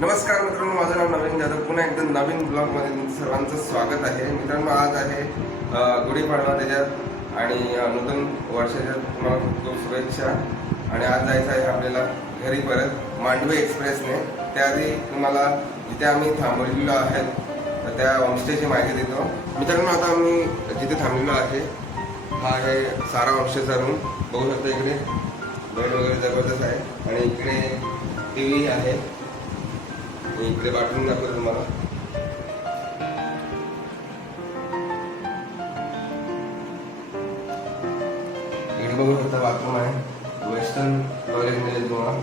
नमस्कार मित्रांनो, माझं नाव नवीन जाधव. पुन्हा एकदा नवीन ब्लॉगमध्ये तुमचं सर्वांचं स्वागत आहे. मित्रांनो, आज आहे गुढीपाडवा, त्याच्यात आणि नूतन वर्षाच्या तुम्हाला खूप खूप शुभेच्छा. आणि आज जायचं आहे आपल्याला घरी परत मांडवी एक्सप्रेसने. त्याआधी तुम्हाला जिथे आम्ही थांबलेलो आहेत त्या होमस्टेची माहिती देतो. मित्रांनो, आता आम्ही जिथे थांबलेलो आहे हा आहे सारा होमस्टेचा रूम. बघू शकता, इकडे बेड वगैरे जबरदस्त आहे आणि इकडे TV आहे. इकडे बाथरूम दाखवतो तुम्हाला. इकडे बघू शकता बाथरूम आहे. वेस्टर्न टॉयलेट मिळेल तुम्हाला.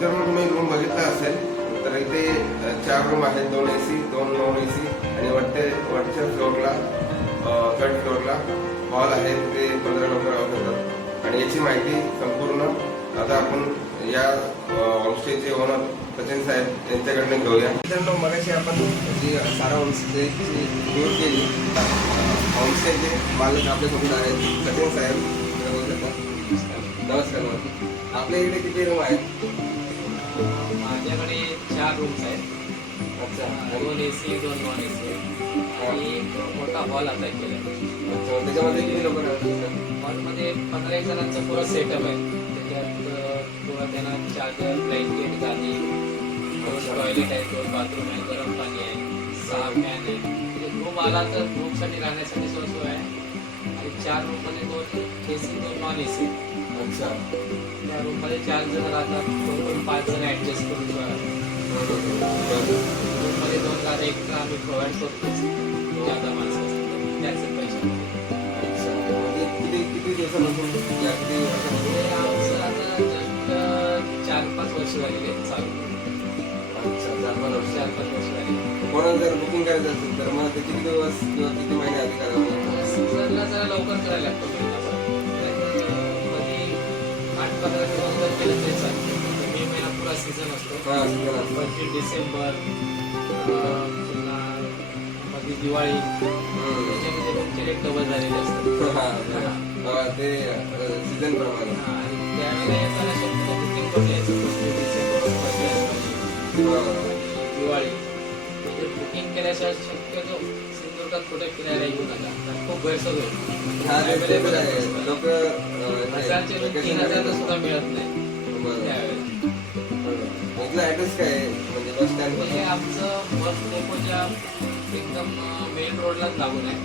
जर मग तुम्ही रूम बघितला असेल तर इथे 4 रूम आहेत. 2 AC, 2 नॉन AC आणि वरच्या फ्लोअरला 3rd फ्लोअरला हॉल आहे. तिथे 15 लोक राहू शकतात. आणि याची माहिती संपूर्ण आता आपण या होमस्टेचे ओनर सचिन साहेब यांच्याकडनं घेऊया. मित्रांनो, मगाशी आपण जी सारा होमस्टेची टूर केली. होमस्टेचे मालक आपल्यासोबत आहेत सचिन साहेब. नमस्कार. आपल्या इकडे किती रूम आहेत? माझ्याकडे 4 रूम्स आहेत. अच्छा. 2 AC, 2 नॉन AC आणि एक मोठा हॉल आता केला. अच्छा, त्याच्यामध्ये किती लोक राहतात? हॉलमध्ये 15 जणांचा पुरा सेटअप आहे. त्याच्यात पुरा त्यांना चार्जर, ब्लँकेट, गादी, टॉयलेट आहे, 2 बाथरूम आहे, गरम पाणी आहे, 6 फॅन आहे. म्हणजे रूम आला तर रूमसाठी राहण्यासाठी सोय आहे. आणि 4 रूममध्ये 2 AC, 2 नॉन AC. अच्छा. त्या रूममध्ये 4 जण राहतात. 5 जण ॲडजस्ट करून रूममध्ये 2 गाड्या एक्स्ट्रा आम्ही प्रोव्हाइड करतो. जादा माणसं त्याचे पैसे. अच्छा. किती दिवसापासून आमचं आता जस्ट 4-5 वर्ष झालेले चालू. अच्छा, 4-5 वर्ष. झाली. कोणाला जर बुकिंग करायचं असेल तर मग ते किती दिवस किंवा किती महिने आधी करावं लागतं? सीझनला जरा लवकर करायला लागतो. कधी 8-15 दिवस जर केलं तरी चालतं. मे महिना पुरा सीझन असतो. म्हणजे डिसेंबर, पुन्हा मध्ये दिवाळी, त्याच्यामध्ये तुमचे रेट डबल झालेले असतात. ते सीझन प्रमाणे. आणि त्यावेळेला येताना शक्यतो बुकिंग करून यायचं. दिवाळी म्हणजे बुकिंग केल्याशिवाय शक्यतो सिंधुदुर्गात कुठे फिरायला येऊ नका. खूप गैरसोय अवेलेबल आहे. लोक 1000चे 3000 सुद्धा मिळत नाही त्यावेळेस. इथला ऍड्रेस काय आहे? म्हणजे बस स्टँड म्हणजे आमचं बस डेपोच्या एकदम मेन रोडलाच लागून आहे.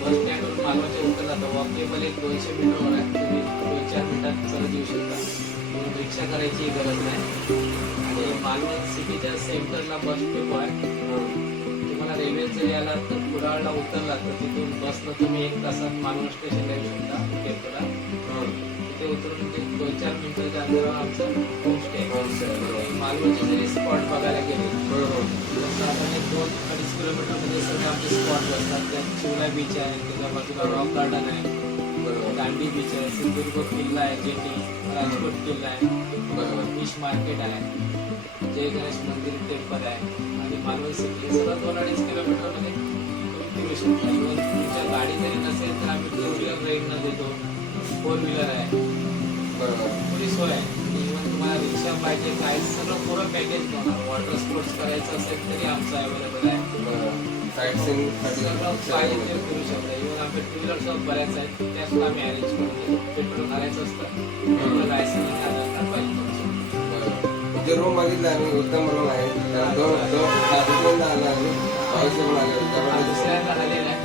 बस स्टँडवरून मालवणच्या उतर जातं. वॉकेबल एक 200 मीटरवर आहे. तुम्ही 2-4 मिनिटात चालत येऊ शकता. रिक्षा करायची गरज नाही. आणि मालवण सिटीच्या सेंटरला बस डेपो आहे. तुम्हाला रेल्वे जर यायला तर कुडाळला उतरला तर तिथून बसनं तुम्ही 1 तासात मालवण स्टेशनला येऊ शकता डेपोला. तिथे उतरून 2-4 मिनिटाच्या अंतरावर आमचं होमस्टे. मालवणचे जरी स्पॉट बघायला गेले तर आपण 2-2.5 किलोमीटरमध्ये सगळे आमचे स्पॉट असतात. त्यात चिवला बीच आहे, त्याच्या बाजूला रॉक गार्डन आहे, दांडी बीच आहे, सिंधुदुर्ग किल्ला आहे, जेटी, राजकोट किल्ला आहे, फिश मार्केट आहे, जय गणेश मंदिर टेम्पल आहे. आणि मालवण सिटी सगळं 2-2.5 किलोमीटरमध्ये तुम्ही फिरू शकता. इव्हन तुमच्या गाडी जरी नसेल तर आम्ही 2 व्हीलर रेंटनं देतो. 4 व्हीलर आहे, पुरी सोय आहे. इव्हन तुम्हाला रिक्षा पाहिजे काय सगळं पुरं पॅकेज होणार. वॉटर स्पोर्ट्स करायचं असेल तरी आमचं अवेलेबल आहे. सगळं पाहिजे ते करू शकता. इव्हन आमच्या 2 व्हीलर बऱ्याच आहेत, त्या सुद्धा आम्ही अरेंज करून देतो. पेट्रोल घालायचं असतं, लायसन्स आधार पाहिजे. जे रूम बघितलं आम्ही उत्तम रूम आहे. दुसऱ्यांदा आलेला आहे.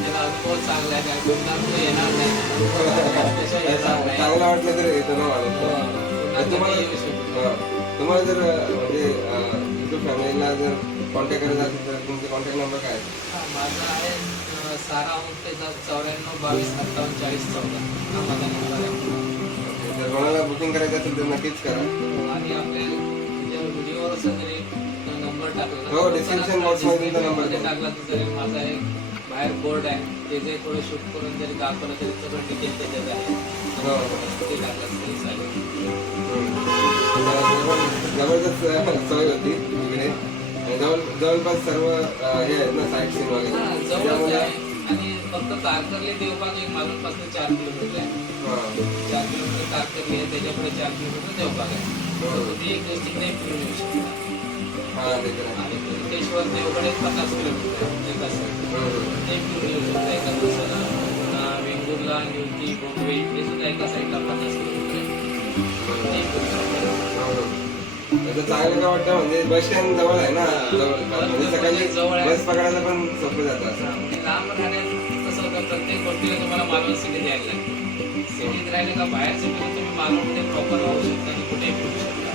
त्याला अनुभव चांगला आहे. काय पुन्हा तो येणार नाही. चांगला वाटलं तर येतो ना माणूस. तुम्हाला जर म्हणजे युट्यूब फॅमिलीला जर कॉन्टॅक्ट करायचा असेल तर तुमचे कॉन्टॅक्ट नंबर काय आहे? माझा आहे सारा होमस्टेचा 94 22 57 40 14 हा माझा नंबर आहे. जर कोणाला बुकिंग करायचं असेल तर नक्कीच करा. आणि आपल्या व्हिडिओवर असं जरी नंबर टाकला हो, डिस्क्रिप्शन बॉक्समध्ये नंबर टाकला तर जरी माझा एक बाहेर बोर्ड आहे ते जे थोडं शूट करून जरी दाखवलं तरी सगळं डिटेल त्याच्यात आहे. ते टाकलं तरी चालेल. जबरदस्त सोय होती इकडे. जवळपास सर्व हे आहेत ना साईट सीन वगैरे. आणि फक्त तारकर्ली देवबाग एक मालवणपासून 4 किलोमीटर आहे. हा. 4 किलोमीटर तारकर्ली आहे, त्याच्यापुढे 4 किलोमीटर देवबाग आहे. तर तुम्ही एक दिवस तिकडे फिरून येऊ शकता. हा, ते तर आहे. आणि कुणकेश्वर देवगड एक 50 किलोमीटर आहे एका side. ते फिरून येऊ शकता एका दिवसाला. पुन्हा वेंगुर्ला, निवती, बोंबे हे सुद्धा एका साईडला 50 किलोमीटर आहे. ते फिरू शकता. आता चांगलं काय वाटतं म्हणजे बस स्टँड जवळ आहे ना, जवळ म्हणजे सकाळी जवळ आहे. बस पकडायला पण सोपं जातं असं. म्हणजे लांब राहण्यात कसं होतं, प्रत्येक गोष्टीला तुम्हाला मालवण सिटीत यायला लागते. सिटीत राहिले का बाहेर सिटीत तुम्ही मालवणमध्ये प्रॉपर राहू शकता आणि कुठेही फिरू शकता.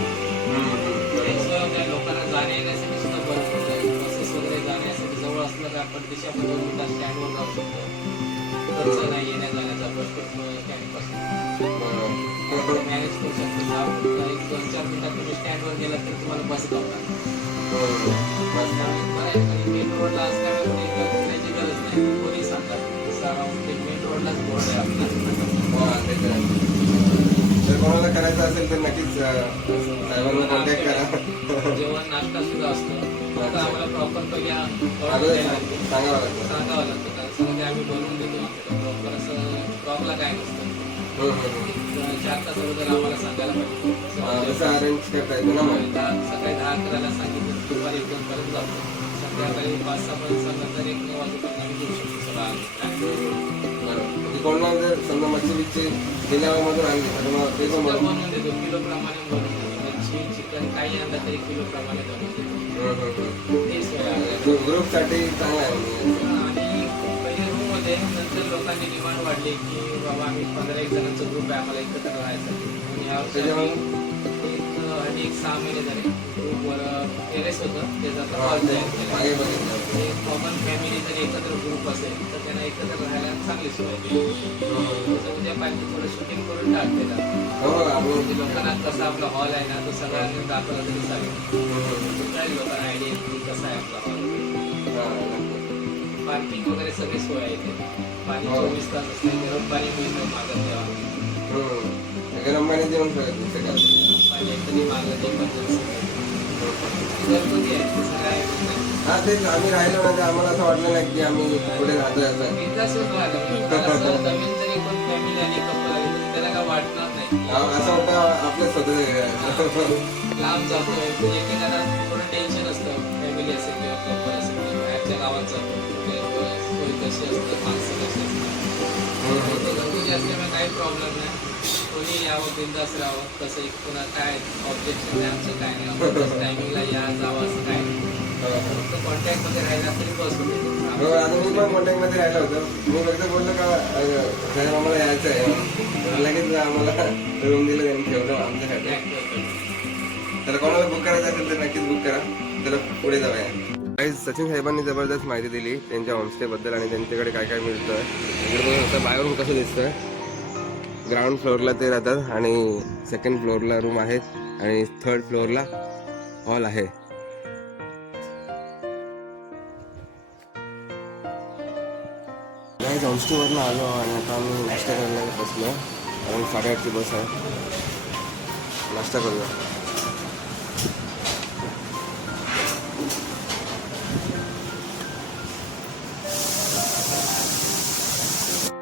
त्याशिवाय त्या लोकांना जाण्या येण्यासाठी सुद्धा भरपूर आहे. बसेस वगैरे जाण्यासाठी जवळ असलं का आपण दिशा आपण 2 मिनिटात स्टँडवर जाऊ शकतो. खर्च नाही येण्या जाण्याचा बस स्टँडपासून मॅनेज करू शकतो. 1-2-4 मिनिटात तुम्ही स्टँडवर गेलात तर तुम्हाला बस गावतात. आणि मेन रोडला असल्यामुळे कुठे फिरण्याची गरज नाही. कोणी सांगतात मेन रोडलाच बोर्ड आहे आपला. हा, ते तर आहे. तर कोणाला करायचं असेल तर नक्कीच साहेबांना कॉन्टॅक्ट करा. जेवण नाश्ता सुद्धा असतो. फक्त आम्हाला प्रॉपर पहिले अगोदर सांगावं लागतं. सांगावं लागतं. कारण सगळं ते आम्ही बनवून देतो. प्रॉपर असं प्रॉपला काय नसतं. 4 तास अगोदर आम्हाला सांगायला पाहिजे. जसं अरेंज करता येतं ना मग. सकाळी 10-11ला सांगितलं दुपारी 1-2 पर्यंत जातो. संध्याकाळी 5-6 पर्यंत सांगा तर 1-9 वाजेपर्यंत आम्ही देऊ शकतो सगळं बरोबर. म्हणजे कोणाला जर समजा मच्छी बिच्छी गेल्यामधून आणली तर मग ते पण बनवून बनवून देतो. किलो प्रमाणे बनवून देतो. मच्छी चिकन काही आणलं तरी किलो प्रमाणे बनवून देतो. ते सोय आहे. ग्रुपसाठी चांगला आहे म्हणजे. आणि पहिले रूम होते, नंतर लोकांनी डिमांड वाढली की बाबा आम्ही 15-1 जणांचा ग्रुप आहे, आम्हाला एकत्र राहायसाठी. आणि यावर्षी एक 6 महिने झाले ग्रुपवर टेरेस होतं, त्याचा हॉल तयार केला. मागे बघितलं. एक कॉमन फॅमिली जर एकत्र ग्रुप असेल तर त्यांना एकत्र राहायला चांगली सोय केली. तसं उद्या पाहिजे थोडं शूटिंग करून टाकलेलं. हो, आपण म्हणजे लोकांना कसा आपला हॉल आहे ना तो सगळ्यांनी दाखवला तरी चालेल. सगळ्या लोकांना आयडिया येईल की कसा आहे आपला हॉल. पार्किंग वगैरे सगळी सोय आहे इथे. पाणी 24 तास असते. गरम पाणी मिळतं मागत द्यावं. गरम पाणी देऊन सगळं पाणी कधी मागलं ते पण घरगुती आहे. तसं काय हा, तेच आम्ही राहिलो ना तर आम्हाला असं वाटलं नाही की आम्ही पुढे राहतोय असं. एकदाच राहिलं. नवीन जरी कोण फॅमिली आणि कपल आली तर त्याला काय वाटणार नाही. असं वाटतं आपल्या स्वतः लांब जातोय एकेकाला थोडं टेन्शन असतं. फॅमिली असेल किंवा कपल असेल किंवा बाहेरच्या गावात जातो. सोय कशी असतं, माणसं कशी असतात. घरगुती असल्यामुळे काही प्रॉब्लेम नाही. कोणी यावं, बिंदास राहावं. कसं पुन्हा काय ऑब्जेक्शन नाही आमचं, काय नाही. टायमिंगला या जावं असं काय नाही. फक्त कॉन्टॅक्ट मध्ये राहिला तरी बस होते. आता मी पण कॉन्टॅक्ट मध्ये राहिलो होतो. मी फक्त बोललो का साहेब आम्हाला यायचं आहे, लगेच आम्हाला रूम दिलं, त्यांनी ठेवलं आमच्यासाठी. तर कोणाला बुक करायचं असेल तर नक्कीच बुक करा. तर पुढे जाऊया. काही सचिन साहेबांनी जबरदस्त माहिती दिली त्यांच्या होमस्टे बद्दल आणि त्यांच्याकडे काय काय मिळतंय. इकडे बघा बाहेरून कसं दिसतंय. ग्राउंड फ्लोअरला ते राहतात आणि 2nd फ्लोअरला रूम आहेत आणि 3rd फ्लोअरला हॉल आहे. काही होमस्टेवरनं आलो आणि आता आम्ही नाश्ता करायला बसलो. कारण 8:30ची बस आहे. नाश्ता करूया.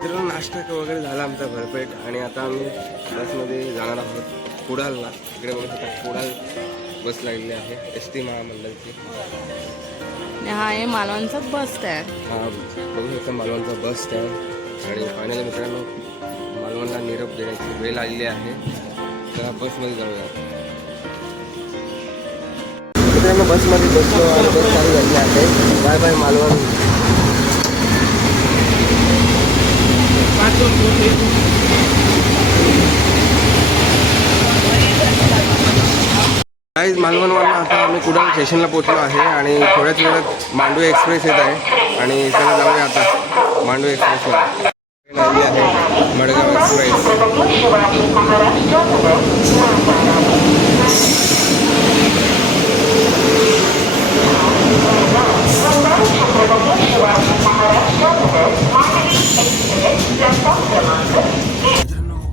तर नाश्ता वगैरे झाला आमचा भरपेट आणि आता आम्ही बसमध्ये जाणार आहोत कुडालला. इकडे बघू शकता कुडाल बस लागलेली आहे ST महामंडळची. हा आहे मालवणचा बस स्टँड. हा बघू शकता मालवणचा बस स्टँड. आणि फायनली मित्रांनो मालवणला निरोप देण्याची वेळ आलेली आहे. तर बसमध्ये जाऊया. मित्रांनो बसमध्ये बसलो आणि बस चालू झाली आहे. Bye bye Malvan. काहीच मालवणवरून आता आम्ही कुडाळ स्टेशनला पोहोचलो आहे आणि थोड्याच वेळात मांडवी एक्सप्रेस येत आहे आणि चला जाऊया आता मांडवी एक्सप्रेसवर. आली आहे मडगाव एक्सप्रेस.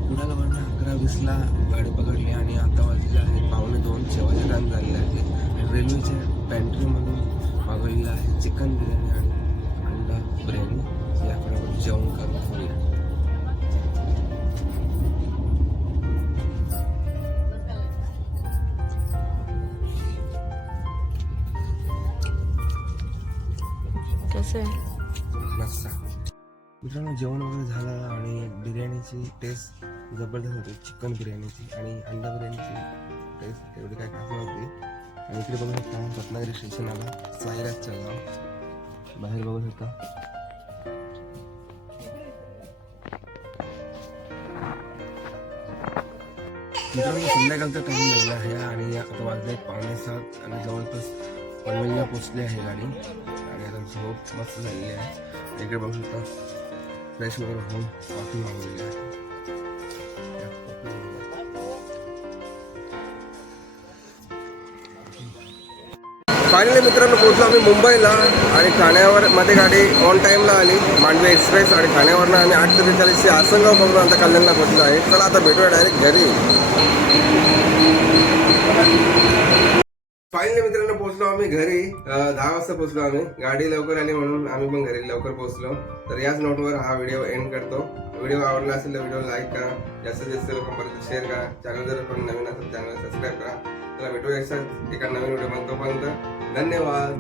कुडाळवरून 11:20ला गाडी पकडली आणि आता वाजले आहे 1:45. शेवटचे टाइम झालेले आहे. रेल्वेच्या पॅन्ट्रीमधून मागवलेलं आहे चिकन बिर्याणी आणि अंडा बिर्याणी. या फटाफट जेवण करून होईल. कसं आहे? मस्त. मित्रांनो जेवण वगैरे झालं आणि बिर्याणीची टेस्ट जबरदस्त होती. चिकन बिर्याणीची आणि अंडा बिर्याणीची टेस्ट एवढी काय खास नव्हती. आणि इकडे बघू शकता रत्नागिरी स्टेशनाला साईराजचं गाव बाहेर बघू शकता. मित्रांनो संध्याकाळचा टाइम झालेला आहे आणि आता वाजले 6:45 आणि जवळपास पनवेलला पोचली आहे गाडी आणि आता झोप मस्त झालेली आहे. इकडे बघू शकता फ्रेश वगैरे होऊन कॉफी मागवलेली आहे. फायनली मित्रांनो पोहोचलो आम्ही मुंबईला आणि ठाण्यावर मध्ये गाडी ऑन टाईमला आली. मांडवी एक्सप्रेस आणि ठाण्यावरनं आम्ही 8:43 आसनगाव पकडून आता कल्याणला पोहोचलो आहे. चला आता भेटूया डायरेक्ट घरी. फायनली मित्रांनो पोहोचलो आम्ही घरी. 10 वाजता पोहोचलो आम्ही. गाडी लवकर आली म्हणून आम्ही पण घरी लवकर पोहोचलो. तर याच नोटवर हा व्हिडिओ एंड करतो. व्हिडिओ आवडला असेल तर व्हिडिओ लाईक करा, जास्तीत जास्त लोकांपर्यंत शेअर करा. चॅनल जर कोणी नवीन असेल चॅनल सबस्क्राईब करा. चला भेटूया एका नवीन व्हिडिओ. तोपर्यंत धन्यवाद.